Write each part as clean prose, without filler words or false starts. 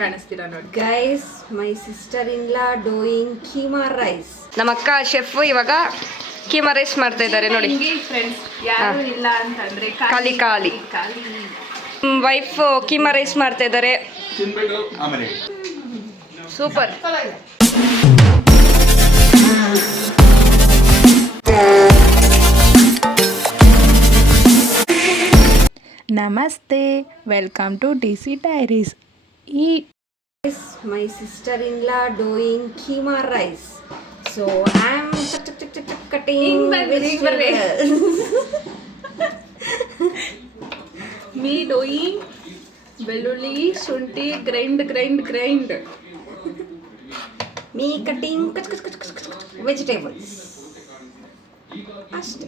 ಕಾಣಿಸ್ತೀರಾ ನೋಡಿ guys, my sister in law doing keema rice. ನಮ್ಮ ಅಕ್ಕ ಶೆಫ್ ಇವಾಗ ಕೀಮಾ ರೈಸ್ ಮಾಡ್ತಾ ಇದ್ದಾರೆ ನೋಡಿ ಫ್ರೆಂಡ್ಸ್. ಯಾರು ಇಲ್ಲ ಅಂತಂದ್ರೆ ಖಾಲಿ ವೈಫ್ ಕೀಮಾ ರೈಸ್ ಮಾಡ್ತಾ ಇದ್ದಾರೆ. ಸೂಪರ್. ನಮಸ್ತೆ, welcome to DC Diaries. My sister-in-law doing keema rice, so I'm cutting vegetables. Me doing ಬೆಳ್ಳುಳ್ಳಿ ಶುಂಠಿ grind. Me cutting vegetables. ಅಷ್ಟೇ.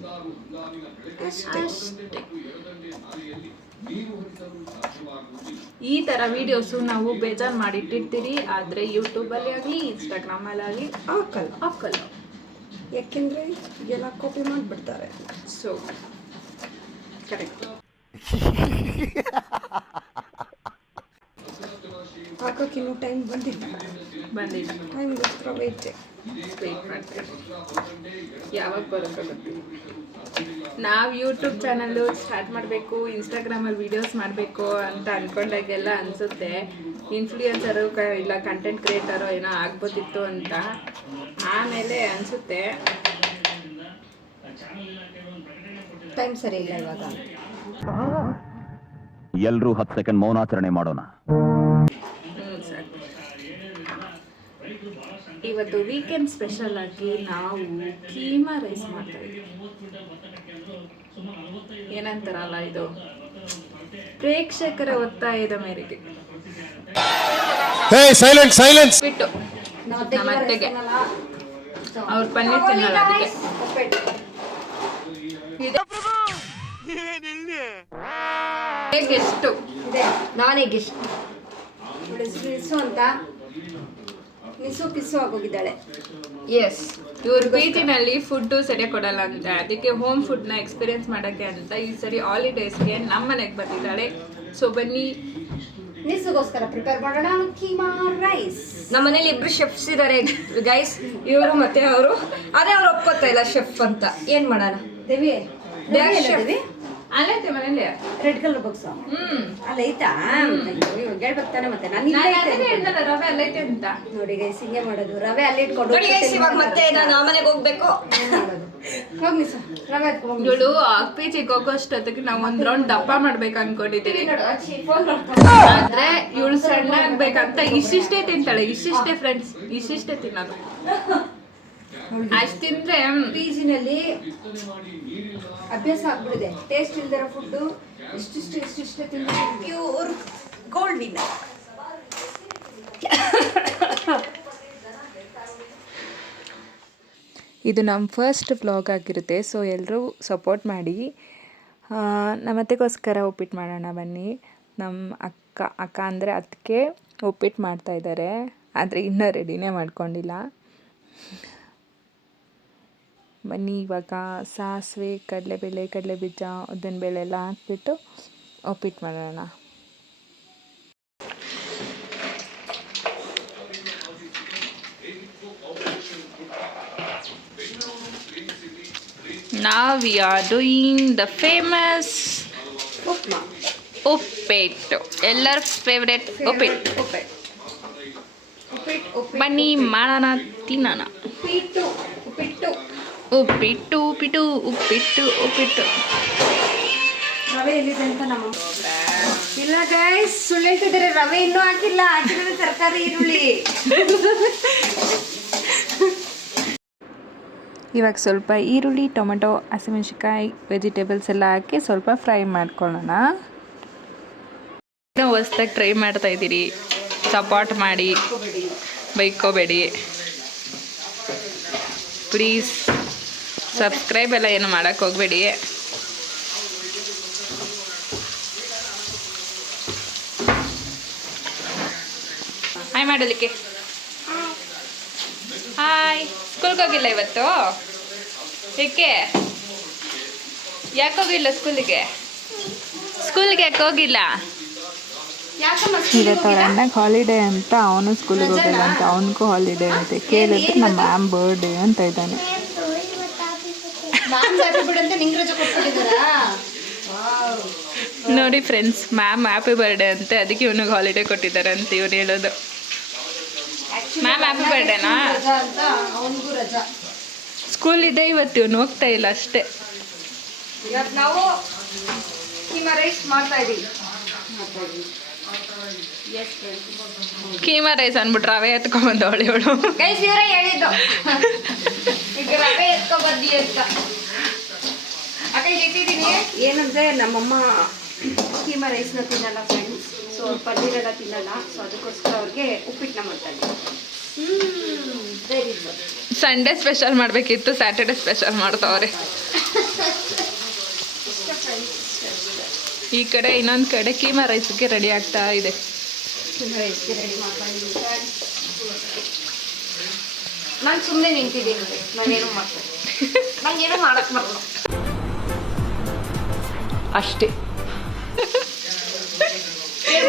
ಈ ಥರ ವಿಡಿಯೋಸು ನಾವು ಬೇಜಾರು ಮಾಡಿಟ್ಟಿರ್ತೀರಿ, ಆದರೆ ಯೂಟ್ಯೂಬಲ್ಲಿ ಆಗಲಿ ಇನ್ಸ್ಟಾಗ್ರಾಮಲ್ಲಿ ಆಗಲಿ ಹಾಕಲ್ಲ. ಯಾಕೆಂದರೆ ಎಲ್ಲ ಕಾಪಿ ಮಾಡಿಬಿಡ್ತಾರೆ. So correct. ಹಾಕೋಕೆ ಇನ್ನೂ ಟೈಮ್ ಬಂದಿಲ್ಲ. ಟೈಮ್ಗೋಸ್ಕರ ವೇಟ್ ಮಾಡ್ತೀವಿ. ಯಾವಾಗ ಬರುತ್ತೋ ಗೊತ್ತಿಲ್ಲ. ನಾವು ಯೂಟ್ಯೂಬ್ ಚಾನಲ್ಲು ಸ್ಟಾರ್ಟ್ ಮಾಡಬೇಕು, ಇನ್ಸ್ಟಾಗ್ರಾಮಲ್ಲಿ ವೀಡಿಯೋಸ್ ಮಾಡಬೇಕು ಅಂತ ಅಂದ್ಕೊಂಡಾಗೆಲ್ಲ ಅನಿಸುತ್ತೆ ಇನ್ಫ್ಲೂಯೆನ್ಸರು ಇಲ್ಲ ಕಂಟೆಂಟ್ ಕ್ರಿಯೇಟರು ಏನೋ ಆಗ್ಬೋದಿತ್ತು ಅಂತ. ಆಮೇಲೆ ಅನಿಸುತ್ತೆ ಟೈಮ್ ಸರಿ ಇಲ್ಲ ಇವಾಗ. ಎಲ್ಲರೂ 10 ಸೆಕೆಂಡ್ ಮೌನಾಚರಣೆ ಮಾಡೋಣ. ಇವತ್ತು ವೀಕೆಂಡ್ ಸ್ಪೆಷಲ್ ಆಗಿ ನಾವು ಕೀಮಾ ರೈಸ್ ಮಾಡ್ತಾ ಇದ್ದೀವಿ. ಏನಂತಾರಲ್ಲ, ಇದು ಪ್ರೇಕ್ಷಕರ ಒತ್ತಾಯದ ಮೇರೆಗೆ ಬಿಟ್ಟು ನಮ್ಮ ಅತ್ತೆಗೆ ಅವ್ರ ಪನ್ನೀರ್ ತಿನ್ನಲ್ಲ, ಅದಕ್ಕೆ ಗೆಸ್ಟು ನಾನೇ ಗೆಸ್ಟ್. ನಿಸು ಅಂತ ನಿಸು ಪಿಸು ಆಗೋಗಿದ್ದಾಳೆ. ಎಸ್, ಇವ್ರ ಬೀಚಿನಲ್ಲಿ ಫುಡ್ಡು ಸರಿಯಾಗಿ ಕೊಡಲ್ಲ ಅಂತ, ಅದಕ್ಕೆ ಹೋಮ್ ಫುಡ್ನ ಎಕ್ಸ್ಪೀರಿಯನ್ಸ್ ಮಾಡೋಕ್ಕೆ ಅಂತ ಈ ಸರಿ ಹಾಲಿಡೇಸ್ಗೆ ನಮ್ಮ ಮನೆಗೆ ಬಂದಿದ್ದಾಳೆ. ಸೊ ಬನ್ನಿ, ನಿಸುಗೋಸ್ಕರ ಪ್ರಿಪೇರ್ ಮಾಡೋಣ ಕೀಮಾ ರೈಸ್. ನಮ್ಮ ಮನೇಲಿ 2 ಶೆಫ್ಸ್ ಇದ್ದಾರೆ ಗೈಸ್, ಇವರು ಮತ್ತೆ ಅವರು. ಅದೇ ಅವ್ರು ಒಪ್ಕೋತಾ ಇಲ್ಲ ಶೆಫ್ ಅಂತ. ಏನ್ ಮಾಡೋಣ? ದೇವಿ ಅಲ್ಲೈತೆ ಮನೇಲಿ ರೆಡ್ ಕಲರ್ ಬಾಕ್ಸ್ ಅಲ್ಲ ಐತಾ? ಹೇಳ್ಬೇಕಾನೆ ಮತ್ತೆ ನಾನು ರವೆ ಅಲ್ಲೈತೆ ಅಂತ ನೋಡಿ ಗೈಸ್, ಹಿಂಗೆ ಮಾಡೋದು. ರವೆ ಅಲ್ಲಿ ಇಟ್ಕೊಂಡು ಇವಾಗ ಮತ್ತೆ ನಾನು ಆ ಮನೆಗೆ ಹೋಗ್ಬೇಕು. ಹೋಗಿ ಸರ್, ರವೆ ಎತ್ಕೊಂಡು ಇವಳು ಅಕ್ಪೀಚಿಗೆ ಹೋಗೋಷ್ಟೊತ್ತಿಗೆ ನಾವು ಒಂದ್ ರೌಂಡ್ ದಪ್ಪ ಮಾಡ್ಬೇಕು ಅನ್ಕೊಂಡಿದ್ದೀವಿ. ಆದ್ರೆ ಇವಳು ಸಣ್ಣ ಆಗ್ಬೇಕಂತ ಇಷ್ಟಿಷ್ಟೇ ತಿಂತಾಳೆ. ಇಷ್ಟಿಷ್ಟೇ ಫ್ರೆಂಡ್ಸ್, ಇಷ್ಟಿಷ್ಟೇ ತಿನ್ನೋದು. ಅಷ್ಟು ತಿಂದ್ರೆ ಪೀಜಿನಲ್ಲಿ ಅಭ್ಯಾಸ ಆಗ್ಬಿಡಿದೆ. ಟೇಸ್ಟ್ ಇಲ್ದಿರೋ ಫುಡ್ಡು ಇಷ್ಟಿಷ್ಟೇ ತಿಂದ್ರೆ ಪ್ಯೂರ್ ಗೋಲ್ಡ್ ವಿನ್ನರ್. ಇದು ನಮ್ಮ ಫಸ್ಟ್ ವ್ಲಾಗ್ ಆಗಿರುತ್ತೆ, ಸೊ ಎಲ್ಲರೂ ಸಪೋರ್ಟ್ ಮಾಡಿ. ನಮ್ಮತ್ತೆಗೋಸ್ಕರ ಉಪ್ಪಿಟ್ಟು ಮಾಡೋಣ ಬನ್ನಿ. ನಮ್ಮ ಅಕ್ಕ ಅಂದರೆ ಅದಕ್ಕೆ ಉಪ್ಪಿಟ್ಟು ಮಾಡ್ತಾಯಿದ್ದಾರೆ, ಆದರೆ ಇನ್ನೂ ರೆಡಿನೇ ಮಾಡ್ಕೊಂಡಿಲ್ಲ. ಬನ್ನಿ, ಇವಾಗ ಸಾಸಿವೆ, ಕಡಲೆಬೇಳೆ, ಕಡಲೆಬೀಜ, ಉದ್ದಿನಬೇಳೆ ಎಲ್ಲ ಹಾಕ್ಬಿಟ್ಟು ಉಪ್ಪಿಟ್ಟು ಮಾಡೋಣ. Now we are doing the famous ಉಪ್ಪಿಟ್ಟು, ಎಲ್ಲರ ಫೇವ್ರೇಟ್ ಉಪ್ಪಿಟ್ಟು. ಬನ್ನಿ ಮಾಡೋಣ, ತಿನ್ನೋಣ. ಉಪ್ಪಿಟ್ಟು ರವೆ ಎಲ್ಲಿದೆ ಅಂತ ನಮ್ಮ ಇಲ್ಲ ಗೈಸ್, ಸುಳ್ಳು ಹೇಳ್ತಿದ್ದಾರೆ. ರವೆ ಇನ್ನೂ ಹಾಕಿಲ್ಲ, ಹಾಕಿದ್ರೆ ತರಕಾರಿ ಈರುಳ್ಳಿ. ಇವಾಗ ಸ್ವಲ್ಪ ಈರುಳ್ಳಿ, ಟೊಮೆಟೊ, ಹಸಿಮೆಣಸಿನ್ಕಾಯಿ, ವೆಜಿಟೇಬಲ್ಸ್ ಎಲ್ಲ ಹಾಕಿ ಸ್ವಲ್ಪ ಫ್ರೈ ಮಾಡ್ಕೊಳ್ಳೋಣ. ನಾವು ಹೊಸ್ದಾಗಿ ಟ್ರೈ ಮಾಡ್ತಾ ಇದ್ದೀರಿ, ಸಪೋರ್ಟ್ ಮಾಡಿ, ಬೈಕೋಬೇಡಿ ಪ್ಲೀಸ್. ಸಬ್ಸ್ಕ್ರೈಬ್ ಎಲ್ಲ ಏನು ಮಾಡೋಕ್ಕೆ ಹೋಗಬೇಡಿ. ಹಾಯ್ ಮಾಡೋದಕ್ಕೆ. ಹಾಯ್. ಸ್ಕೂಲ್ಗೆ ಹೋಗಿಲ್ಲ ಇವತ್ತು? ಏಕೆ? ಯಾಕೆ ಹೋಗಿಲ್ಲ ಸ್ಕೂಲಿಗೆ? ಯಾಕೆ ಹೋಗಿಲ್ಲ? ಇವತ್ತು ಅವ್ರ ಅಣ್ಣಗೆ ಹಾಲಿಡೇ ಅಂತ ಅವನು ಸ್ಕೂಲಿಗೆ ಹೋಗಲ್ಲ ಅಂತ ಅವನಿಗೂ ಹಾಲಿಡೇ ಅಂತೆ. ಕೇಳಿದ್ರೆ ನಮ್ಮ ಮ್ಯಾಮ್ ಬರ್ಡೇ ಅಂತ ಇದ್ದಾನೆ. ನೋಡಿ ಫ್ರೆಂಡ್ಸ್, ಮ್ಯಾಮ್ ಹ್ಯಾಪಿ ಬರ್ಡೇ ಅಂತೆ, ಅದಕ್ಕೆ ಇವನಿಗೆ ಹಾಲಿಡೇ ಕೊಟ್ಟಿದ್ದಾರೆ ಅಂತ ಇವನು ಹೇಳೋದು. ಮ್ಯಾಮ್ ಹ್ಯಾಪಿ ಬರ್ಡೇನಾ? ಅವನಿಗೂ ರಜಾ. ಸ್ಕೂಲ್ ಇದೆ ಇವತ್ತು, ಇವನು ಹೋಗ್ತಾ ಇಲ್ಲ ಅಷ್ಟೇ. ಇವತ್ತು ನಾವು ಕೀಮಾ ರೈಸ್ ಮಾಡ್ತಾ ಇದೀವಿ. ಕೀಮಾ ರೈಸ್ ಅಂದ್ಬಿಟ್ಟು ರವೆ ಎತ್ಕೊಂಡ್ಬಂದವಳು ಇವಳು. ಗೈಸ್ ಇವರೇ ಹೇಳಿದ್ದು ಈಗ ರವೆ ಎತ್ಕೊಬದ್ದಿ ಅಂತ. ಅಕ್ಕ ಇಟ್ಟಿದ್ದೀನಿ. ಏನಂದ್ರೆ ನಮ್ಮಮ್ಮ ಕೀಮಾ ರೈಸ್ನ ತಿನ್ನಲ್ಲ ಫ್ರೆಂಡ್ಸ್, ಸೊ ಪನ್ನೀರ್ ಎಲ್ಲ ತಿನ್ನಲ್ಲ, ಸೊ ಅದಕ್ಕೋಸ್ಕರ ಅವ್ರಿಗೆ ಉಪ್ಪಿಟ್ಟನ್ನ ಮಾಡ್ತಾ ಇದ್ದೀನಿ. Very good. ಸಂಡೇ ಸ್ಪೆಷಲ್ ಮಾಡಬೇಕಿತ್ತು, ಸ್ಯಾಟರ್ಡೆ ಸ್ಪೆಷಲ್ ಮಾಡ್ತಾವ್ರೆ. ಈ ಕಡೆ ಇನ್ನೊಂದು ಕಡೆ ಕೀಮಾ ರೈಸ್ಗೆ ರೆಡಿ ಆಗ್ತಾ ಇದೆ. ರೈಸ್ಗೆ ರೆಡಿ ಮಾಡ್ತಾ ಇದ್ದೀನಿ. ನಾನು ಸುಮ್ಮನೆ ನಿಂತಿದ್ದೀನಿ, ನಾನೇನು ಮಾಡ್ತೀನಿ, ನಂಗೇನು ಮಾಡಕ್ ಬರಲ್ಲ ಅಷ್ಟೇ.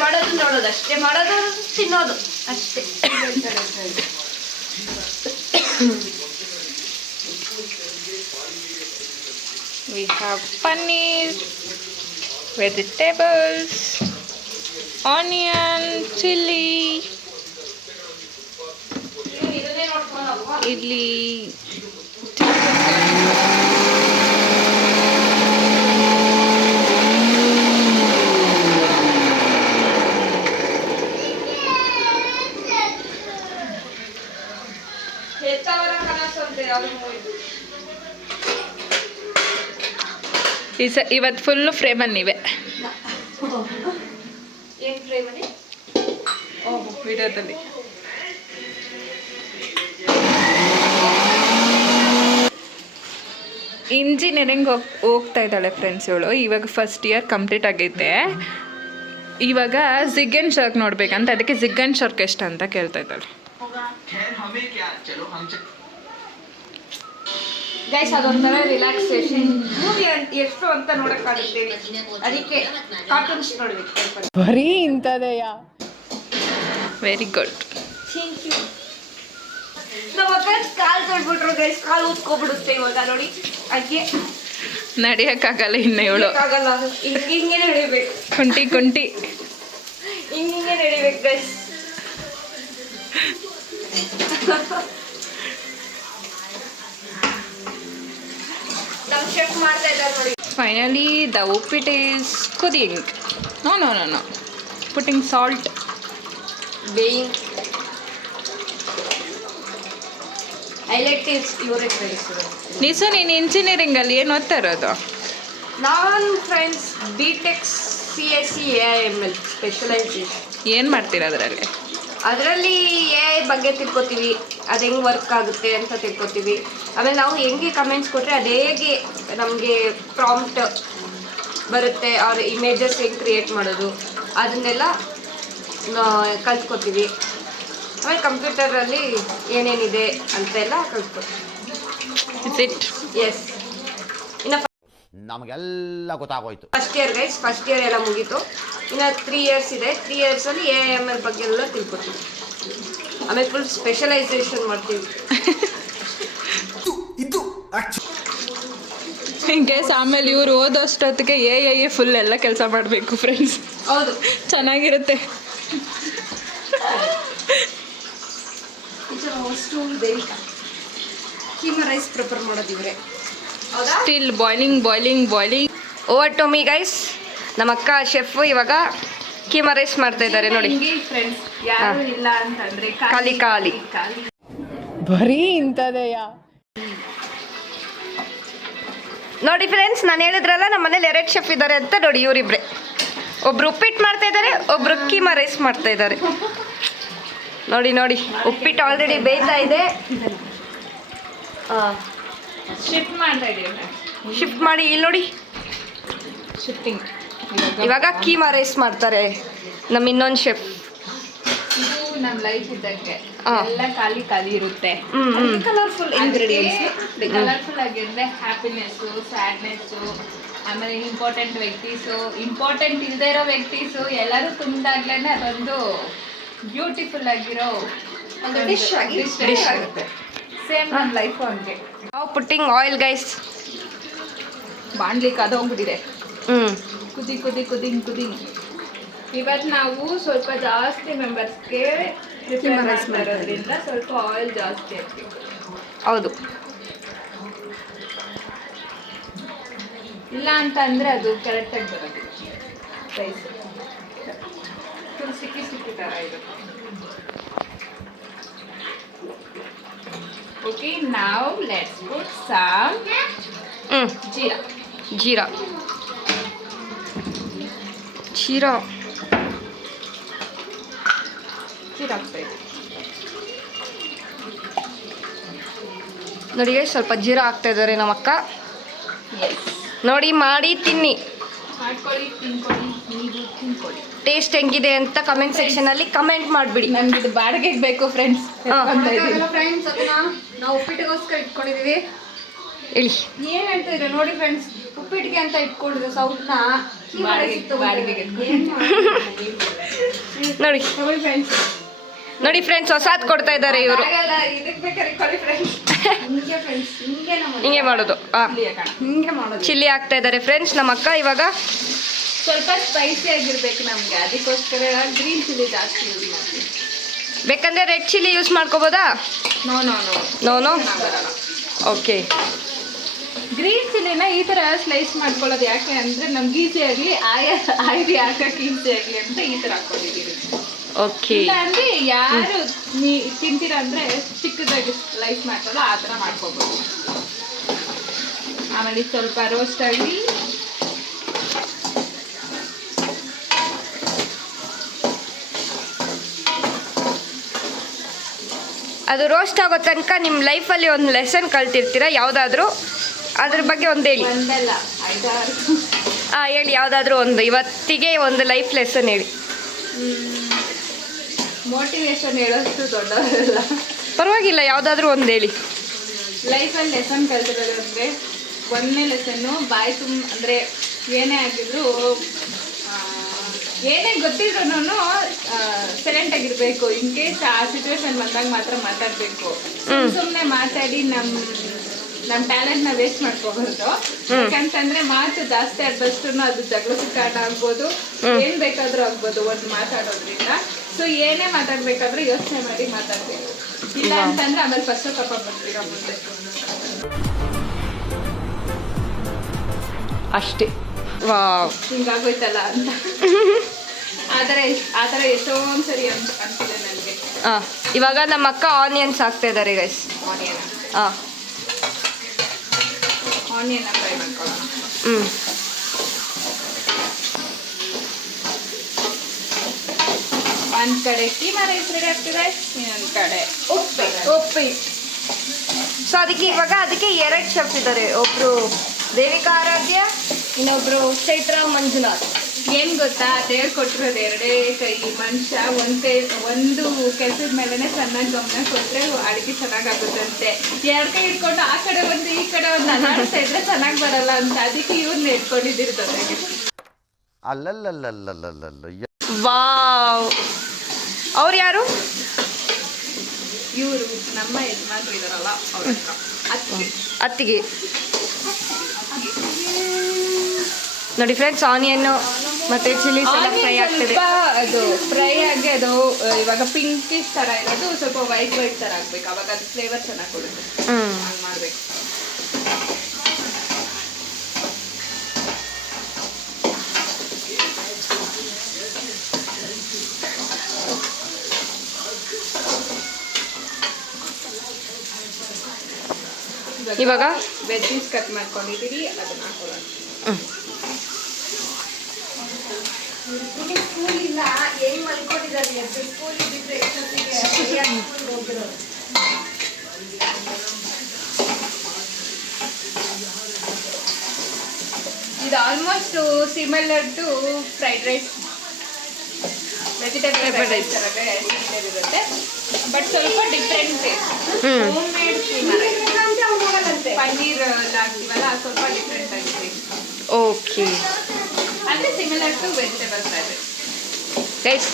ಮಾಡೋದು ನೋಡೋದು ಅಷ್ಟೇ, ಮಾಡೋದು ತಿನ್ನೋದು ಅಷ್ಟೇ. We have paneer, vegetables, onion, chili, idli, ಇವತ್ತು ಫುಲ್ಲು ಫ್ರೇಮಲ್ಲಿ ನೀವೇ. ಏನು ಫ್ರೈ ಮಾಡಿ ವಿಡಿಯೋದಲ್ಲಿ ಇಂಜಿನಿಯರಿಂಗ್ ಹೋಗ್ತಾ ಇದ್ದಾಳೆ ಫ್ರೆಂಡ್ಸ್ ಇವಳು. ಇವಾಗ ಫಸ್ಟ್ ಇಯರ್ ಕಂಪ್ಲೀಟ್ ಆಗೈತೆ. ಇವಾಗ ಜಿಗ್ ಆ್ಯಂಡ್ ಶರ್ಕ್ ನೋಡ್ಬೇಕಂತ, ಅದಕ್ಕೆ ಜಿಗ್ ಆ್ಯಂಡ್ ಶರ್ಕ್ ಎಷ್ಟು ಅಂತ ಕೇಳ್ತಾ ಇದ್ದಾಳೆ. ಗೈಸ್ ಅದೊಂಥರ ರಿಲ್ಯಾಕ್ಸೇಷನ್. ಮೂವಿ ಎಷ್ಟು ಅಂತ ನೋಡೋಕ್ಕಾಗುತ್ತೆ, ಅದಕ್ಕೆ ಕಾರ್ಟೂನ್ಸ್ ನೋಡ್ಬೇಕು. ಬರೀ ಇಂಥದೆಯಾ? Very good. Thank you. ನಮ್ಮ ಅಕ್ಕ ಕಾಲು ತೊಳ್ಬಿಟ್ರು ಗೈಸ್, ಕಾಲು ಊದ್ಕೊಬಿಡುತ್ತೆ ಇವಾಗ ನೋಡಿ. ಹಾಗೆ ನಡೆಯೋಕ್ಕಾಗಲ್ಲ ಇನ್ನು ಇವಳು. ಆಗಲ್ಲ, ಹಿಂಗೆ ನಡಿಬೇಕು, ಕುಂಟಿ ಕುಂಟಿ ಹಿಂಗೆ ನಡಿಬೇಕು ಗೈಸ್. ನಮ್ಮ ಶೆಫ್ ಮಾಡ್ತಾ ಇದ್ದಾರೆ ನೋಡಿ. Finally the uppittu is cooking. No no no no putting salt, ಬೇಯಿಂಗ್. ಹೈಲೈಟ್ ಇಸ್ ಇವರೇ ಫ್ರೆಂಡ್ಸ್. ನಿಸು, ನೀನು ಇಂಜಿನಿಯರಿಂಗಲ್ಲಿ ಏನು ಓದ್ತಾ ಇರೋದು? ನಾನು friends BTech CSE AIML specialisation. ಏನು ಮಾಡ್ತೀರಾ ಅದರಲ್ಲಿ? ಅದರಲ್ಲಿ AI ಬಗ್ಗೆ ತಿಳ್ಕೊತೀವಿ, ಅದು ಹೆಂಗೆ ವರ್ಕ್ ಆಗುತ್ತೆ ಅಂತ ತಿಳ್ಕೊತೀವಿ. ಆಮೇಲೆ ನಾವು ಹೆಂಗೆ ಕಮೆಂಟ್ಸ್ ಕೊಟ್ಟರೆ ಅದು ಹೇಗೆ ನಮಗೆ ಪ್ರಾಂಪ್ಟ್ ಬರುತ್ತೆ, ಅವ್ರ ಇಮೇಜಸ್ ಹೆಂಗೆ ಕ್ರಿಯೇಟ್ ಮಾಡೋದು ಅದನ್ನೆಲ್ಲ ಕಲ್ತ್ಕೊತೀವಿ. ಆಮೇಲೆ ಕಂಪ್ಯೂಟರಲ್ಲಿ ಏನೇನಿದೆ ಅಂತೆಲ್ಲ ಕಲ್ತ್ಕೊತೀವಿ. It's it. ಎಸ್, ಇನ್ನು ನಮಗೆಲ್ಲ ಗೊತ್ತಾಗೋಯ್ತು. First year guys, first year ಎಲ್ಲ ಮುಗೀತು. ಇನ್ನು 3 ಇಯರ್ಸ್ ಇದೆ. 3 ಇಯರ್ಸಲ್ಲಿ AIML ಬಗ್ಗೆ ಎಲ್ಲ ತಿಳ್ಕೊತೀವಿ. ಆಮೇಲೆ ಫುಲ್ ಸ್ಪೆಷಲೈಸೇಷನ್ ಮಾಡ್ತೀವಿ. ಗೈಸ್ ಆಮೇಲೆ ಇವ್ರು ಓದೋಷ್ಟೊತ್ತಿಗೆ AI ಫುಲ್ ಎಲ್ಲ ಕೆಲಸ ಮಾಡಬೇಕು ಫ್ರೆಂಡ್ಸ್. ಹೌದು, ಚೆನ್ನಾಗಿರುತ್ತೆ. ದೇವಿಕಾ ಕೀಮಾ ರೈಸ್ ಪ್ರಿಪೇರ್ ಮಾಡೋದು ಇವರೇ. ಹೌದಾ? Still boiling boiling boiling. Over to me guys. ನಮ್ಮ ಅಕ್ಕ ಶೆಫ್ ಇವಾಗ ಕೀಮಾ ರೈಸ್ ಮಾಡ್ತಾ ಇದ್ದಾರೆ ನೋಡಿ. ಫ್ರೆಂಡ್ಸ್ ಯಾರು ಇಲ್ಲ ಅಂತಂದ್ರೆ ಖಾಲಿ ಖಾಲಿ. ಬರೀ ಇಂಥದೆಯಾ? ನೋಡಿ ಫ್ರೆಂಡ್ಸ್, ನಾನು ಹೇಳಿದ್ರಲ್ಲ ನಮ್ಮ ಮನೇಲಿ 2 ಶೆಫ್ ಇದ್ದಾರೆ ಅಂತ. ನೋಡಿ ಇವರಿಬ್ರೆ, ಒಬ್ರು ಉಪ್ಪಿಟ್ಟು ಮಾಡ್ತಾ ಇದ್ದಾರೆ, ಒಬ್ರು ಕೀಮಾ ರೈಸ್ ಮಾಡ್ತಾ ಇದ್ದಾರೆ. ನೋಡಿ ನೋಡಿ, ಉಪ್ಪಿಟ್ಟು ಆಲ್ರೆಡಿ ಬೇಯ್ತಾ ಇದೆ. ಶಿಫ್ಟ್ ಮಾಡ್ತಾ ಇದ್ದೀವಿ. ಶಿಫ್ಟ್ ಮಾಡಿ ಇಲ್ಲಿ ನೋಡಿ, ಶಿಫ್ಟಿಂಗ್. ಇವಾಗ ಕೀಮಾ ರೈಸ್ ಮಾಡ್ತಾರೆ ನಮ್ಮ ಇನ್ನೊಂದು ಶೆಫ್. ಇದು ನಮ್ಮ ಲೈಫ್ ಇದ್ದಕ್ಕೆ ಆ. ಎಲ್ಲ ಖಾಲಿ ಖಾಲಿ ಇರುತ್ತೆ. Colourful ingredients. ಕಲರ್ಫುಲ್ ಆಗಿದ್ರೆ ಹ್ಯಾಪಿನೆಸ್ಸು, ಸ್ಯಾಡ್ನೆಸ್ಸು, ಆಮೇಲೆ ಇಂಪಾರ್ಟೆಂಟ್ ವ್ಯಕ್ತೀಸು, ಇಂಪಾರ್ಟೆಂಟ್ ಇಲ್ಲದೆ ಇರೋ ವ್ಯಕ್ತೀಸು ಎಲ್ಲರೂ ತುಂಬಿದಾಗ್ಲೇ ಅದೊಂದು ಬ್ಯೂಟಿಫುಲ್ ಆಗಿರೋ ಒಂದು ಡಿಶ್ ಆಗಿ ಆಗುತ್ತೆ. ಸೇಮ್ ನನ್ನ ಲೈಫು ಹಂಗೆ. ನಾವು ಪುಟ್ಟಿಂಗ್ ಆಯಿಲ್ ಗೈಸ್. ಬಾಣ್ಲಿ ಕಾದೋಗ್ಬಿಟ್ಟಿದೆ. ಕುದಿ ಕುದಿ. ಇವತ್ತು ನಾವು ಸ್ವಲ್ಪ ಜಾಸ್ತಿ ಮೆಂಬರ್ಸ್ಗೆ ಪ್ರಿಪೇರ್ ಮಾಡ್ತಿರೋದ್ರಿಂದ ಸ್ವಲ್ಪ ಆಯಿಲ್ ಜಾಸ್ತಿ ಹಾಕ್ಬೇಕು. ಹೌದು. ಇಲ್ಲ ಅಂತ ಅಂದರೆ ಅದು ಕರೆಕ್ಟಾಗಿ ಬರೋದು ರೈಸ್ ಫುಲ್ ಸಿಕ್ಕಿ ಥರ ಇರುತ್ತೆ. ಓಕೆ, ನಾವು ಲೆಟ್ಸ್ ಪುಟ್ ಸಮ್ ಜೀರಾ ಹಾಕ್ತಾ ಇದ್ದೀವಿ. ನೋಡಿ ಸ್ವಲ್ಪ ಜೀರಾ ಹಾಕ್ತಾ ಇದ್ದಾರೆ ನಮ್ಮ ಅಕ್ಕ. ಎಸ್, ನೋಡಿ ಮಾಡಿ ತಿನ್ನಿ, ಮಾಡ್ಕೊಳ್ಳಿ, ತಿನ್ಕೊಳ್ಳಿ. ಟೇಸ್ಟ್ ಹೆಂಗಿದೆ ಅಂತ ಕಮೆಂಟ್ ಸೆಕ್ಷನಲ್ಲಿ ಕಮೆಂಟ್ ಮಾಡಿಬಿಡಿ. ನಮ್ಗೆ ಇದು ಬಾಡಿಗೆಗೆ ಬೇಕು ಫ್ರೆಂಡ್ಸ್. ಫ್ರೆಂಡ್ಸ್ ಅದನ್ನ ನಾವು ಉಪ್ಪಿಟ್ಟಿಗೋಸ್ಕರ ಇಟ್ಕೊಂಡಿದೀವಿ. ಹೇಳಿ. ಏನ್ ಹೇಳ್ತಿದ್ರೆ ನೋಡಿ ಫ್ರೆಂಡ್ಸ್, ಉಪ್ಪಿಟ್ಟಿಗೆ ಅಂತ ಇಟ್ಕೊಂಡಿದ್ದೆ ಸೌಟ್ನ ಬಾಡಿಗೆಗೆ ನೋಡಿ ನೋಡಿ ಫ್ರೆಂಡ್ಸ್, ಹೊಸಾದ್ ಕೊಡ್ತಾ ಇದ್ದಾರೆ ಇವರು. ಇದಕ್ಕೆ ಬೇಕಾದ್ರೆ ಕೊಡಿ ಫ್ರೆಂಡ್ಸ್. ಹಿಂಗೆ ಮಾಡೋದು. ಹಿಂಗೆ ಮಾಡೋದು. ಚಿಲ್ಲಿ ಹಾಕ್ತಾ ಇದ್ದಾರೆ ಫ್ರೆಂಡ್ಸ್ ನಮ್ಮ ಅಕ್ಕ. ಇವಾಗ ಸ್ವಲ್ಪ ಸ್ಪೈಸಿ ಆಗಿರ್ಬೇಕು ನಮ್ಗೆ, ಅದಕ್ಕೋಸ್ಕರ ಗ್ರೀನ್ ಚಿಲ್ಲಿ ಜಾಸ್ತಿ ಯೂಸ್ ಮಾಡ್ತೀವಿ. ಬೇಕಂದ್ರೆ ರೆಡ್ ಚಿಲ್ಲಿ ಯೂಸ್ ಮಾಡ್ಕೋಬೋದಾ? ನೋ. ಓಕೆ. ಗ್ರೀನ್ ಚಿಲ್ಲಿನ ಈ ಥರ ಸ್ಲೈಸ್ ಮಾಡ್ಕೊಳ್ಳೋದು ಯಾಕೆ ಅಂದರೆ ನಮ್ಗೆ ಈಸಿ ಆಗಲಿ, ಆಯ್ದು ಹಾಕಕ್ಕೆ ಈಸಿ ಆಗಲಿ ಅಂತ ಈ ಥರ ಹಾಕೊಂಡಿದ್ದೀವಿ. ಓಕೆ. ಇಲ್ಲ ಅಂದರೆ ಯಾರು ತಿಂತೀರ ಅಂದರೆ ಚಿಕ್ಕದಾಗಿ ಸ್ಲೈಸ್ ಮಾಡ್ಕೊಳ್ಳೋ ಆ ಥರ ಮಾಡ್ಕೋಬೋದು. ಆಮೇಲೆ ಸ್ವಲ್ಪ ರೋಸ್ಟ್ ಆಗಲಿ. ಅದು ರೋಸ್ಟ್ ಆಗೋ ತನಕ ನಿಮ್ಮ ಲೈಫಲ್ಲಿ ಒಂದು ಲೆಸನ್ ಕಲ್ತಿರ್ತೀರ ಯಾವುದಾದ್ರೂ, ಅದ್ರ ಬಗ್ಗೆ ಒಂದು ಹೇಳಿ. ಒಂದಲ್ಲ 5-6. ಹೇಳಿ ಯಾವುದಾದ್ರೂ ಒಂದು, ಇವತ್ತಿಗೆ ಒಂದು ಲೈಫ್ ಲೆಸನ್ ಹೇಳಿ. ಮೋಟಿವೇಶನ್ ಹೇಳೋಷ್ಟು ದೊಡ್ಡವರಲ್ಲ, ಪರವಾಗಿಲ್ಲ, ಯಾವುದಾದ್ರೂ ಒಂದು ಹೇಳಿ. ಲೈಫಲ್ಲಿ ಲೆಸನ್ ಕಲ್ತಿರೋದು ಅಂದರೆ ಒಂದನೇ ಲೆಸನ್ನು ಬಾಯಿ ಅಂದರೆ ಏನೇ ಆಗಿದ್ರು, ಏನೇ ಗೊತ್ತಿದ್ರು ಸೈಲೆಂಟ್ ಆಗಿರಬೇಕು. ಇನ್ ಕೇಸ್ ಆ ಸಿಚುವೇಶನ್ ಬಂದಾಗ ಮಾತ್ರ ಮಾತಾಡಬೇಕು. ಸುಮ್ಮನೆ ಮಾತಾಡಿ ನಮ್ಮ ಟ್ಯಾಲೆಂಟ್ನ ವೇಸ್ಟ್ ಮಾಡ್ಕೋಬಾರ್ದು. ಯಾಕಂತಂದ್ರೆ ಮಾತು ಜಾಸ್ತಿ ಆದಷ್ಟು ಅದು ಜಗಳಕ್ಕೆ ಕಾರಣ ಆಗ್ಬೋದು, ಏನ್ ಬೇಕಾದ್ರೂ ಆಗ್ಬೋದು ಒಂದು ಮಾತಾಡೋದ್ರಿಂದ. ಸೊ ಏನೇ ಮಾತಾಡ್ಬೇಕಾದ್ರೂ ಯೋಚನೆ ಮಾಡಿ ಮಾತಾಡ್ಬೇಕು. ಇಲ್ಲ ಅಂತಂದ್ರೆ ಆಮೇಲೆ ಪಶ್ಚಾತ್ತಾಪ ಬರ್ತೀರಾ ಮುಂದೆ. ಅಷ್ಟೇ. ವಾವ್, ಹಿಂಗಾಗೋಯ್ತಲ್ಲ ಅಂತ ಆ ಥರ ಎಷ್ಟೊಂದು ಸರಿ ಅನ್ಸಿದೆ ನನಗೆ. ಇವಾಗ ನಮ್ಮ ಅಕ್ಕ ಆನಿಯನ್ಸ್ ಹಾಕ್ತಾ ಇದ್ದಾರೆ ಗೈಸ್. ಆನಿಯನ್ ಫ್ರೈ ಮಾಡ್ಕೊಳ್ಳೋಣ. ಒಂದು ಕಡೆ ಕೀಮಾ ರೈಸ್ ರೆಡಿ ಆಗ್ತಿದೆ, ಇನ್ನೊಂದು ಕಡೆ ಉಪ್ಪಿ. ಸೊ ಅದಕ್ಕೆ ಇವಾಗ ಎರಡು ಶೆಫ್ ಇದ್ದಾರೆ. ಒಬ್ರು ದೇವಿಕಾ ಆರಾಧ್ಯ, ಇನ್ನೊಬ್ರು ಚೈತ್ರ ಮಂಜುನಾಥ್. ಏನು ಗೊತ್ತಾ, ದೇವ್ರು ಕೊಟ್ಟಿರೋದು ಎರಡೇ ಕೈ. ಮನುಷ್ಯ ಒಂದು ಕೆಲಸದ ಮೇಲೆನೆ ಚೆನ್ನಾಗಿ ಗಮನ ಕೊಟ್ಟರೆ ಅಡುಗೆ ಚೆನ್ನಾಗಾಗುತ್ತಂತೆ. ಎರಡು ಕೈ ಇಟ್ಕೊಂಡು ಆ ಕಡೆ ಒಂದು ಈ ಕಡೆ ಒಂದು ಅಲ್ಲಾಡಿಸ್ತಾ ಇದ್ರೆ ಚೆನ್ನಾಗಿ ಬರಲ್ಲ ಅಂತ, ಅದಕ್ಕೆ ಇವ್ರನ್ನ ಇಟ್ಕೊಂಡಿದ್ದೀರಿ ಜೊತೆಗೆ. ವಾವ್, ಅವ್ರು ಯಾರು? ಇವರು ನಮ್ಮ ಯಜಮಾನ್ರು ಇದಾರಲ್ಲ ಅವ್ರ ಅತ್ತಿಗೆ. ನೋಡಿ ಫ್ರೆಂಡ್ಸ್, ಆನಿಯನ್ನು ಮತ್ತೆ ಚಿಲ್ಲಿ ಫ್ರೈ ಆಗ್ತದೆ. ಅದು ಫ್ರೈ ಆಗಿ ಅದು ಇವಾಗ ಪಿಂಕಿಶ್ ಥರ ಇರೋದು ಸ್ವಲ್ಪ ವೈಟ್ ಥರ ಆಗ್ಬೇಕು. ಅವಾಗ ಅದು ಫ್ಲೇವರ್ ಚೆನ್ನಾಗಿ ಕೊಡುತ್ತೆ. ಹಂಗೆ ಮಾಡಬೇಕು. ಇವಾಗ ವೆಜ್ಜೀಸ್ ಕಟ್ ಮಾಡ್ಕೊಂಡಿದ್ದೀರಿ, ಅದನ್ನ ಹಾಕೊಳ್ಳೋಣ. ಸ್ಕೂಲ್ ಇಲ್ಲ, ಏನ್ ಮಲ್ಕೊಂಡಿದ್ದಾರೆ. ಸ್ಕೂಲ್ ಇದ್ದಿದ್ರೆ ಇದು almost similar to fried rice, vegetable fried rice ಥರವೇ ಇರುತ್ತೆ, ಬಟ್ ಸ್ವಲ್ಪ ಡಿಫ್ರೆಂಟ್. ಹೋಮ್ ಮೇಡ್ ಪನ್ನೀರ್ ಎಲ್ಲ ಹಾಕ್ತೀವಲ್ಲ, ಸ್ವಲ್ಪ ಡಿಫ್ರೆಂಟ್ ಆಗಿದೆ. ಓಕೆ ಅಂದ್ರೆ similar to vegetable fry. Guys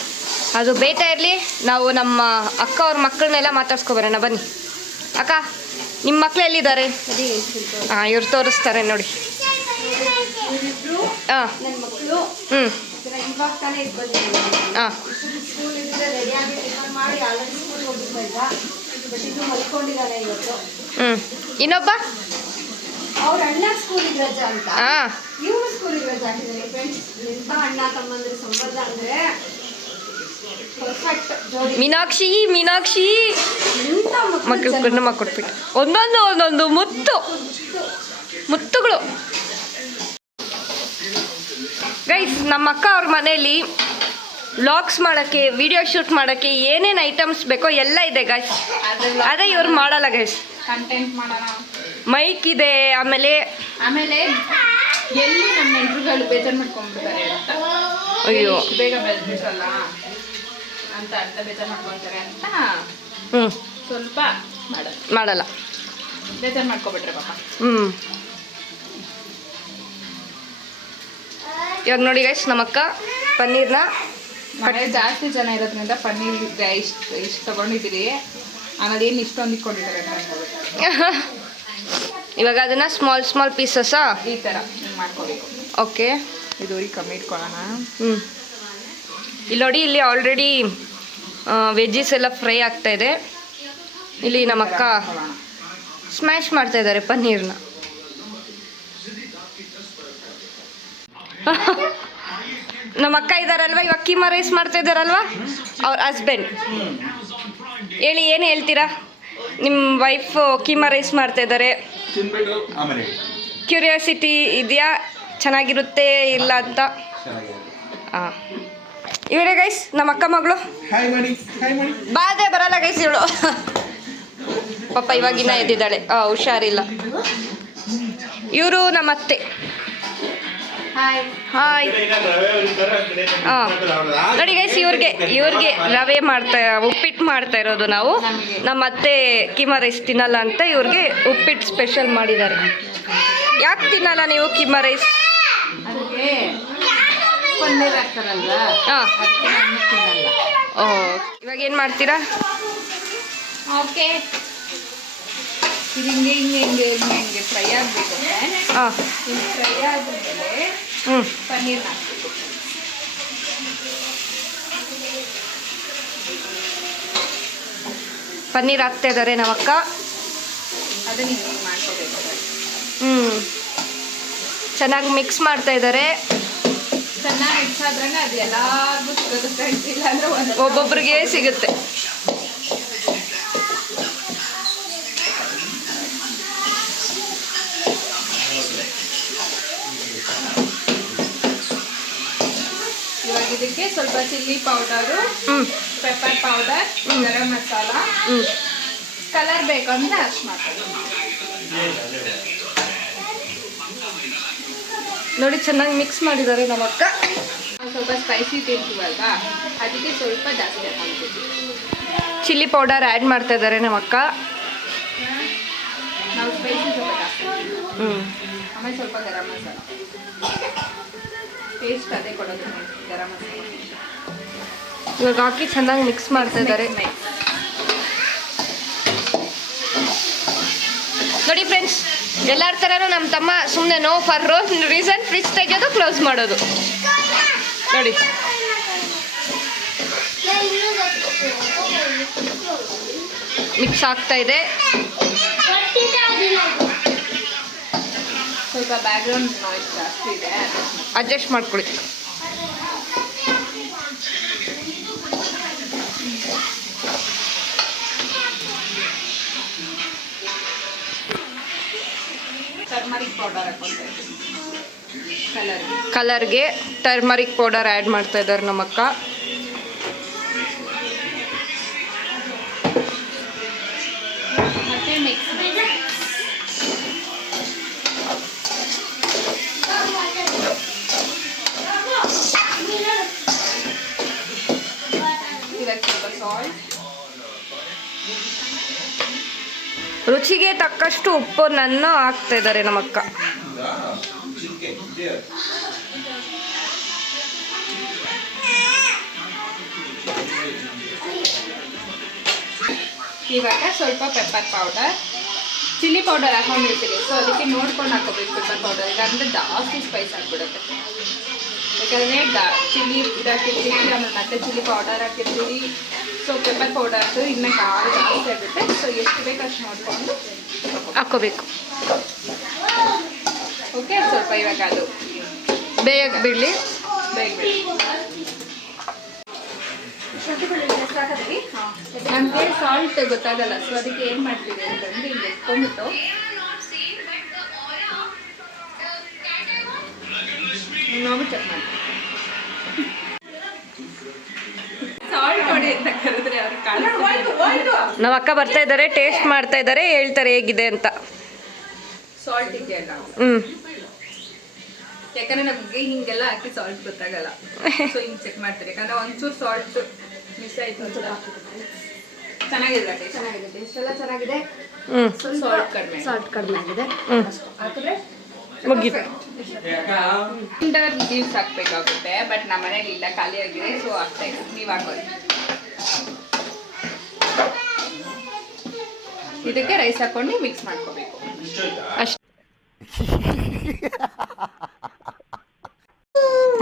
ಅದು ಬೇಯ್ತಾ ಇರಲಿ, ನಾವು ನಮ್ಮ ಅಕ್ಕ ಅವ್ರ ಮಕ್ಕಳನ್ನೆಲ್ಲ ಮಾತಾಡ್ಸ್ಕೊಬರೋಣ ಬನ್ನಿ. ಅಕ್ಕ ನಿಮ್ಮ ಮಕ್ಳು ಎಲ್ಲಿದ್ದಾರೆ? ಹಾಂ ಇವ್ರು ತೋರಿಸ್ತಾರೆ ನೋಡಿ. ಹಾಂ ನನ್ನ ಮಕ್ಕಳು ಹ್ಞೂ ಇವಾಗ ತಾನೇ ಇದು ಬಂದಿದ್ದೀನಿ. ಹಾಂ ಸ್ಕೂಲ್ ಇದ್ರೆ ರೆಡಿಯಾಗಿ ಟಿಫನ್ ಮಾಡಿ ಆಲ್ರೆಡಿ ಸ್ಕೂಲ್ ಹೋಗಿದ್ದ ಈಗ. ಬಟ್ ಇನ್ನೂ ಮಲ್ಕೊಂಡಿದ್ದಾನೆ ಇವತ್ತು. ಹ್ಞೂ ಇನ್ನೊಬ್ಬ ಅವ್ರ ಅಣ್ಣ ಸ್ಕೂಲಿಗೆ ರಜಾ ಅಂತ, ಹಾಂ ಇವರು ಸ್ಕೂಲಿಗೆ ರಜಾ ಹಾಕಿದ್ದಾರೆ. ಫ್ರೆಂಡ್ಸ್, ಎಂತ ಅಣ್ಣ ತಮ್ಮಂದ್ರ ಸಂಬಂಧ ಅಂದ್ರೆ ಪರ್ಫೆಕ್ಟ್ ಜೋಡಿ. ಮೀನಾಕ್ಷಿ ಎಂತ ಮಕ್ಕಳು ಕುರ್ಣಮ್ಮ ಕೊಟ್ಬಿಟ್ಟು ಒಂದೊಂದು ಮುತ್ತುಗಳು. ಗೈಸ್ ನಮ್ಮ ಅಕ್ಕ ಅವ್ರ ಮನೇಲಿ ವ್ಲಾಗ್ಸ್ ಮಾಡೋಕ್ಕೆ, ವಿಡಿಯೋ ಶೂಟ್ ಮಾಡೋಕ್ಕೆ ಏನೇನು ಐಟಮ್ಸ್ ಬೇಕೋ ಎಲ್ಲ ಇದೆ ಗೈಸ್. ಅದೇ ಇವ್ರು ಮಾಡಲ್ಲ ಗೈಸ್. ಕಂಟೆಂಟ್ ಮಾಡೋಣ. ಮೈಕ್ ಇದೆ, ಆಮೇಲೆ ಎಲ್ಲಿ ನಮ್ಮ ನೆಂಟರುಗಳು ಬೇಜಾರು ಮಾಡ್ಕೊಂಡ್ಬಿಡ್ತಾರೆ ಅಂತ. ಅಯ್ಯೋ ಇಷ್ಟ್ ಬೇಗ ಬೆಳೆದ್ಬಿಟ್ರಲ್ಲ ಅಂತ ಬೇಜಾರು ಮಾಡ್ಕೊಳ್ತಾರೆ ಅಂತ ಹ್ಞೂ ಸ್ವಲ್ಪ ಮಾಡಲ್ಲ. ಬೇಜಾರು ಮಾಡ್ಕೊಬಿಟ್ರೆ ಪಾಪ. ಹ್ಞೂ ಇವಾಗ ನೋಡಿ ಗೈಸ್ ನಮ್ಮಕ್ಕ ಪನ್ನೀರ್ನ ಮನೆ ಜಾಸ್ತಿ ಜನ ಇರೋದ್ರಿಂದ ಪನ್ನೀರ್ ಇಷ್ಟು ತಗೊಂಡಿದ್ದೀರಿ ಅನ್ನೋದೇನು ಇಷ್ಟೊಂದು ಇಟ್ಕೊಂಡಿದ್ದಾರೆ ಅಂತ ಅನ್ಕೋಬೇಕು. ಇವಾಗ ಅದನ್ನು ಸ್ಮಾಲ್ ಪೀಸಸ್ಸಾ ಈ ಥರ ಹಿಂಗೆ ಮಾಡ್ಕೋಬೇಕು. ಓಕೆ ಇದು ಕಮ್ಮಿ ಇಟ್ಕೊಳ್ಳೋಣ. ಹ್ಞೂ ಇಲ್ಲಿ ನೋಡಿ, ಇಲ್ಲಿ ಆಲ್ರೆಡಿ ವೆಜ್ಜೀಸ್ ಎಲ್ಲ ಫ್ರೈ ಆಗ್ತಾ ಇದೆ. ಇಲ್ಲಿ ನಮ್ಮ ಅಕ್ಕ ಸ್ಮ್ಯಾಶ್ ಮಾಡ್ತಾ ಇದ್ದಾರೆ ಪನ್ನೀರ್ನ. ನಮ್ಮ ಅಕ್ಕ ಇದ್ದಾರಲ್ವ, ಇವಾಗ ಕೀಮಾ ರೈಸ್ ಮಾಡ್ತಾ ಇದ್ದಾರಲ್ವ, ಅವ್ರ ಹಸ್ಬೆಂಡ್. ಹೇಳಿ, ಏನು ಹೇಳ್ತೀರಾ? ನಿಮ್ಮ ವೈಫ್ ಕೀಮಾ ರೈಸ್ ಮಾಡ್ತಾ ಇದ್ದಾರೆ, ಕ್ಯೂರಿಯಾಸಿಟಿ ಇದೆಯಾ ಚೆನ್ನಾಗಿರುತ್ತೆ ಇಲ್ಲ ಅಂತ? ಹಾಂ ಇವರೇ ಗೈಸ್ ನಮ್ಮ ಅಕ್ಕ ಮಗಳು. ಬಾಧೆ ಬರಲ್ಲ ಗೈಸ್ ಇವಳು. ಪಾಪ ಇವಾಗಿನ್ನ ಎದ್ದಿದ್ದಾಳೆ, ಹುಷಾರಿಲ್ಲ. ಇವರು ನಮ್ಮ ಅತ್ತೆ. ಹಾಯ್ ಹಾಂ ನೋಡಿ ಗೈಸ್, ಇವ್ರಿಗೆ ರವೆ ಉಪ್ಪಿಟ್ಟು ಮಾಡ್ತಾ ಇರೋದು ನಾವು. ನಮ್ಮ ಅತ್ತೆ ಕೀಮಾ ರೈಸ್ ತಿನ್ನಲ್ಲ ಅಂತ ಇವ್ರಿಗೆ ಉಪ್ಪಿಟ್ಟು ಸ್ಪೆಷಲ್ ಮಾಡಿದ್ದಾರೆ. ಯಾಕೆ ತಿನ್ನಲ್ಲ ನೀವು ಕೀಮಾ ರೈಸ್? ಅದಕ್ಕೆ ಪನ್ನೀರ್ ಹಾಕ್ತಾರಲ್ವಾ, ಹಾಂ ಅದಕ್ಕೆ ನಾನು ತಿನ್ನಲ್ಲ. ಓ ಇವಾಗ ಏನು ಮಾಡ್ತೀರಾ? ಓಕೆ, ಇದು ಹಿಂಗೆ ಫ್ರೈ ಆಗಬೇಕು. ಹಾಂ ಹಿಂಗೆ ಫ್ರೈ ಆದಮೇಲೆ ಹ್ಞೂ ಪನ್ನೀರ್ ಹಾಕ್ಬೇಕು. ಪನ್ನೀರ್ ಹಾಕ್ತಾ ಇದ್ದಾರೆ ನಮ್ಮ ಅಕ್ಕ. ಅದನ್ನ ಹಿಂಗೆ ಮಾಡ್ಕೋಬೇಕು. ಹ್ಞೂ ಚೆನ್ನಾಗಿ ಮಿಕ್ಸ್ ಮಾಡ್ತಾ ಇದ್ದಾರೆ. ಚೆನ್ನಾಗಿ ಮಿಕ್ಸ್ ಆದ್ರೆ ಅದು ಎಲ್ಲರಿಗೂ ಸಿಗೋದು ಫ್ರೆಂಡ್ಸ್, ಇಲ್ಲಾಂದ್ರೆ ಒಬ್ಬೊಬ್ರಿಗೆ ಸಿಗುತ್ತೆ. ಇವಾಗ ಇದಕ್ಕೆ ಸ್ವಲ್ಪ chilli powder, pepper powder, garam masala, colour ಬೇಕಂದ್ರೆ ಅಷ್ಟು ಮಾಡ್ತಾರೆ. ನೋಡಿ ಚೆನ್ನಾಗಿ ಮಿಕ್ಸ್ ಮಾಡಿದ್ದಾರೆ ನಮ್ಮ ಅಕ್ಕ. ಸ್ವಲ್ಪ ಸ್ಪೈಸಿ ತಿಂತೀವಲ್ವಾ, ಅದಕ್ಕೆ ಸ್ವಲ್ಪ ಜಾಸ್ತಿ ಹಾಕ್ತೀವಿ. ಚಿಲ್ಲಿ ಪೌಡರ್ ಆ್ಯಡ್ ಮಾಡ್ತಾ ಇದ್ದಾರೆ ನಮ್ಮ ಅಕ್ಕ. ನಾವು ಸ್ಪೈಸಿ ಸ್ವಲ್ಪ ಜಾಸ್ತಿ ಹ್ಞೂ ಆಮೇಲೆ ಸ್ವಲ್ಪ ಗರಂ ಮಸಾಲ, ಟೇಸ್ಟ್ ಅದೇ ಕೊಡೋದು ಗರಂ ಮಸಾಲ. ಇವಾಗ ಹಾಕಿ ಚೆನ್ನಾಗಿ ಮಿಕ್ಸ್ ಮಾಡ್ತಾ ಇದ್ದಾರೆ. ನೋಡಿ ಫ್ರೆಂಡ್ಸ್, ಎಲ್ಲರ ಥರನೂ ನಮ್ಮ ತಮ್ಮ ಸುಮ್ಮನೆ ನೋ ಫಾರ್ ರೀಸನ್ ಫ್ರಿಜ್ ತೆಗೆಯೋದು, ಕ್ಲೋಸ್ ಮಾಡೋದು. ನೋಡಿ ಮಿಕ್ಸ್ ಆಗ್ತಾ ಇದೆ. ಸ್ವಲ್ಪ ಬ್ಯಾಕ್ಗ್ರೌಂಡ್ ನಾಯ್ಸ್ ಜಾಸ್ತಿ ಇದೆ, ಅಡ್ಜಸ್ಟ್ ಮಾಡ್ಕೊಳ್ಳಿ. ಟರ್ಮರಿಕ್ ಪೌಡರ್ ಹಾಕೊಳ್ತಾ ಇದ್ದೀವಿ ಕಲರ್ಗೆ. ಟರ್ಮರಿಕ್ ಪೌಡರ್ ಆ್ಯಡ್ ಮಾಡ್ತಾ ಇದ್ದಾರೆ ನಮ್ಮ ಅಕ್ಕ. ಮತ್ತೆ ಮಿಕ್ಸ್ ಇದಕ್ಕೆ ಸ್ವಲ್ಪ ಸಾಲ್ಟ್, ರುಚಿಗೆ ತಕ್ಕಷ್ಟು ಉಪ್ಪನ್ನು ಹಾಕ್ತಾ ಇದ್ದಾರೆ ನಮ್ಮ ಅಕ್ಕ. ಇವಾಗ ಸ್ವಲ್ಪ ಪೆಪ್ಪರ್ ಪೌಡರ್, ಚಿಲ್ಲಿ ಪೌಡರ್ ಹಾಕೊಂಡಿರ್ತೀವಿ, ಸೊ ಅದಕ್ಕೆ ನೋಡ್ಕೊಂಡು ಹಾಕೋಬೇಕು ಪೆಪ್ಪರ್ ಪೌಡರ್, ಇಲ್ಲಾಂದರೆ ಜಾಸ್ತಿ ಸ್ಪೈಸ್ ಆಗಿಬಿಡುತ್ತೆ. ಯಾಕಂದರೆ ಚಿಲ್ಲಿ ಇದಾಕಿರ್ತೀವಿ, ಆಮೇಲೆ ಮತ್ತೆ ಚಿಲ್ಲಿ ಪೌಡರ್ ಹಾಕಿರ್ತೀವಿ, ಸೊ ಪೆಪ್ಪರ್ ಪೌಡರ್ದು ಇನ್ನೂ ಖಾರ ಜಾಸ್ತಿ ಆಗುತ್ತೆ. ಸೊ ಎಷ್ಟು ಬೇಕು ಅಷ್ಟು ನೋಡಿಕೊಂಡು ಹಾಕೋಬೇಕು. ಓಕೆ, ಸ್ವಲ್ಪ ಇವಾಗ ಅದು ಬೇಗ ಬಿಡಲಿ. ಬೇಗ ನಮಗೆ ಸಾಲ್ಟ್ ಗೊತ್ತಾಗಲ್ಲ, ಸೊ ಅದಕ್ಕೆ ಏನು ಮಾಡ್ತೀವಿ ಅಂತಂದ್ರೆ ಹಿಂಗೆ ಎತ್ಕೊಂಡ್ಬಿಟ್ಟು ನಾವು ಚೆಕ್ ಮಾಡ್ತೀವಿ. ಸಾಲ್ಟ್ ಹೊಡಿ ಅಂತ ಕರೆದ್ರೆ ಅವ್ರಿಗೆ ಕಾಣಿಸ್ತಾರೆ. ನಮ್ಮ ಅಕ್ಕ ಬರ್ತಾ ಇದ್ದಾರೆ, ಟೇಸ್ಟ್ ಮಾಡ್ತಾ ಇದ್ದಾರೆ, ಹೇಳ್ತಾರೆ ಹೇಗಿದೆ ಅಂತ. ಸಾಲ್ಟ್ ಇದೆಯಲ್ಲ, ಯಾಕಂದ್ರೆ ನಮಗೆ ಹಿಂಗೆಲ್ಲ ಹಾಕಿ ಸಾಲ್ಟ್ ಗೊತ್ತಾಗಲ್ಲ, ಸೊ ಹಿಂಗೆ ಚೆಕ್ ಮಾಡ್ತಾರೆ. ಯಾಕಂದ್ರೆ ಒಂಚೂರು ಸಾಲ್ಟ್ ಮಿಸ್ ಆಯ್ತು ಅಂತ. ಚೆನ್ನಾಗಿದೆ ಟೇಸ್ಟ್, ಚೆನ್ನಾಗಿದೆ, ಟೇಸ್ಟ್ ಎಲ್ಲ ಚೆನ್ನಾಗಿದೆ. ಸಾಲ್ಟ್ ಕಡಿಮೆ, ಸಾಲ್ಟ್ ಕಡಿಮೆ ಆಗಿದೆ. ಹಾಕಿದ್ರೆ ಮುಗೀತು. ಲೀವ್ಸ್ ಹಾಕ್ಬೇಕಾಗುತ್ತೆ, ಬಟ್ ನಮ್ಮ ಮನೇಲಿ ಇಲ್ಲ, ಖಾಲಿ ಆಗಿದೆ, ಸೊ ಹಾಕ್ತಾ ಇಲ್ಲ. ನೀವು ಹಾಕೋದು. ಇದಕ್ಕೆ ರೈಸ್ ಹಾಕೊಂಡು ಮಿಕ್ಸ್ ಮಾಡ್ಕೋಬೇಕು ಅಷ್ಟೇ.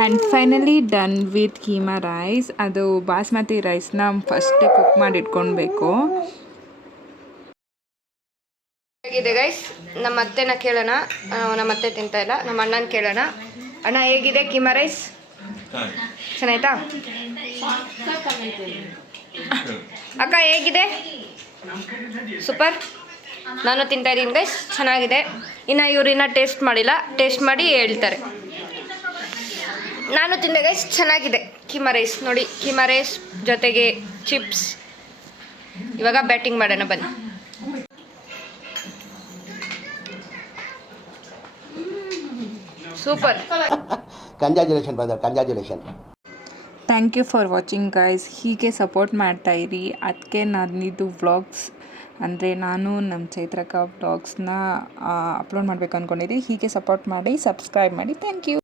And finally done with keema rice. ಅದು ಬಾಸ್ಮತಿ ರೈಸ್ನ ಫಸ್ಟೇ ಕುಕ್ ಮಾಡಿ ಇಟ್ಕೊಳ್ಬೇಕು. ಹೇಗಿದೆ ಗೈಸ್? ನಮ್ಮ ಅತ್ತೆನ ಕೇಳೋಣ. ನಮ್ಮ ಅತ್ತೆ ತಿಂತಾ ಇಲ್ಲ, ನಮ್ಮ ಅಣ್ಣನ ಕೇಳೋಣ. ಅಣ್ಣ ಹೇಗಿದೆ ಕೀಮಾ ರೈಸ್? ಚೆನ್ನಾಯ್ತಾ? ಅಕ್ಕ ಹೇಗಿದೆ? ಸೂಪರ್. ನಾನು ತಿಂತಾ ಇದ್ದೀನಿ ಗೈಸ್, ಚೆನ್ನಾಗಿದೆ. ಇನ್ನು ಇವ್ರು ಟೇಸ್ಟ್ ಮಾಡಿಲ್ಲ, ಟೇಸ್ಟ್ ಮಾಡಿ ಹೇಳ್ತಾರೆ. ನಾನು ತಿಂದೆ ಗೈಸ್, ಚೆನ್ನಾಗಿದೆ ಕೀಮಾ ರೈಸ್. ನೋಡಿ, ಕೀಮಾ ರೈಸ್ ಜೊತೆಗೆ ಚಿಪ್ಸ್. ಇವಾಗ ಬ್ಯಾಟಿಂಗ್ ಮಾಡೋಣ ಬನ್ನಿ. Super. Congratulation brother, congratulation. Thank you for watching guys. ಹೀಗೆ ಸಪೋರ್ಟ್ ಮಾಡ್ತಾ ಇರಿ. ಅದಕ್ಕೆ ನಾನಿದು ವ್ಲಾಗ್ಸ್ ಅಂದರೆ ನಾನು ನಮ್ಮ ಚೈತ್ರಕ್ಕ ವ್ಲಾಗ್ಸ್ನ ಅಪ್ಲೋಡ್ ಮಾಡಬೇಕು ಅಂದ್ಕೊಂಡಿದ್ದೆ. ಹೀಗೆ ಸಪೋರ್ಟ್ ಮಾಡಿ, ಸಬ್ಸ್ಕ್ರೈಬ್ ಮಾಡಿ. Thank you.